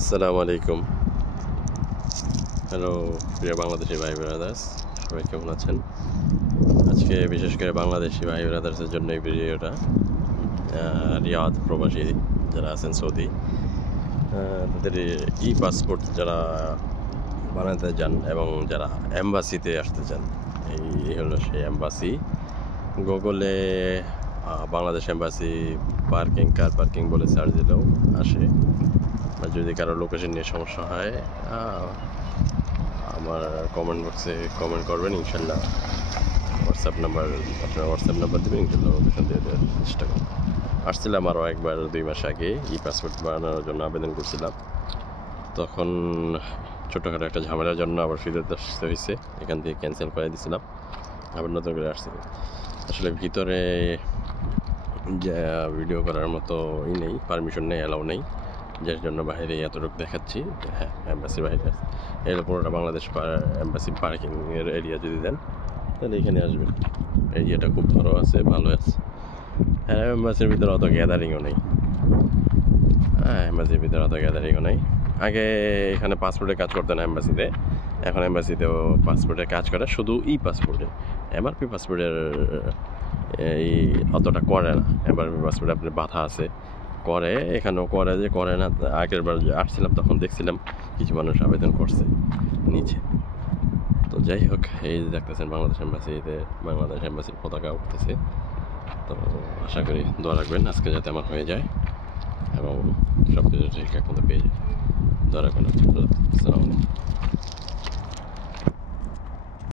আসসালামু আলাইকুম। হ্যালো প্রিয় বাংলাদেশি ভাই ব্রাদার্স, সবাই কেমন আছেন? আজকে বিশেষ করে বাংলাদেশি ভাই ব্রাদার্সের জন্য এই ভিডিওটা। রিয়াদ প্রবাসী যারা আছেন সৌদি, তাদের পাসপোর্ট যারা বানাতে যান এবং যারা এম্বাসিতে আসতে চান, এই হলো সেই এম্বাসি। গুগলে Bangladesh embassy parking, car parking বলে সার্চ দিলেও আসে। আর যদি কারো লোকেশন নিয়ে সমস্যা হয়, আমার কমেন্ট বক্সে কমেন্ট করবেন, ইনশাল্লাহ আপনার হোয়াটসঅ্যাপ নাম্বার দেবেন, ইনশাল্লাহ লোকেশন দিয়ে দেওয়ার চেষ্টা করব। আসছিলাম আরও একবার 2 মাস আগে পাসপোর্ট বানানোর জন্য আবেদন করছিলাম। তখন ছোটোখাটো একটা ঝামেলার জন্য আবার ফিরত আসতে হয়েছে, এখান থেকে ক্যান্সেল করে দিয়েছিলাম, আবার নতুন করে আসছি। আসলে ভিতরে যে ভিডিও করার মতো নেই, পারমিশন নেই, অ্যালাউ নেই, যার জন্য বাইরে এতটুকু দেখাচ্ছি। হ্যাঁ, এম্বাসি বাইরে আছে। এর পুরোটা বাংলাদেশ এম্বাসি পার্কিংয়ের এরিয়া যদি দেন তাহলে এখানে আসবেন। এরিয়াটা খুব বড় আছে, ভালো আছে। হ্যাঁ, এম্বাসির ভিতরে অত গ্যাদারিংও নেই। এম্বাসির ভিতরে অত গ্যাদারিংও নেই। আগে এখানে পাসপোর্টে কাজ করতেন এম্বাসিতে, এখন এম্বাসিতেও পাসপোর্টে কাজ করে, শুধু পাসপোর্টে। এমআরপি পাসপোর্টের এই অতটা করে না। এমআরপি পাসপোর্টে আপনার বাধা আছে, করে, এখানেও করে, যে করে না। আগের বার যে আসছিলাম তখন দেখছিলাম কিছু মানুষ আবেদন করছে নিচে। তো যাই হোক, এই যে দেখতেছেন বাংলাদেশ এম্বাসির পতাকা উঠতেছে। তো আশা করি দোয়া রাখবেন আজকে যাতে আমার হয়ে যায় এবং সব কিছু ঠিকঠাক মতো পেয়ে যায়। দোয়া রাখবেন। আসসালামু আলাইকুম।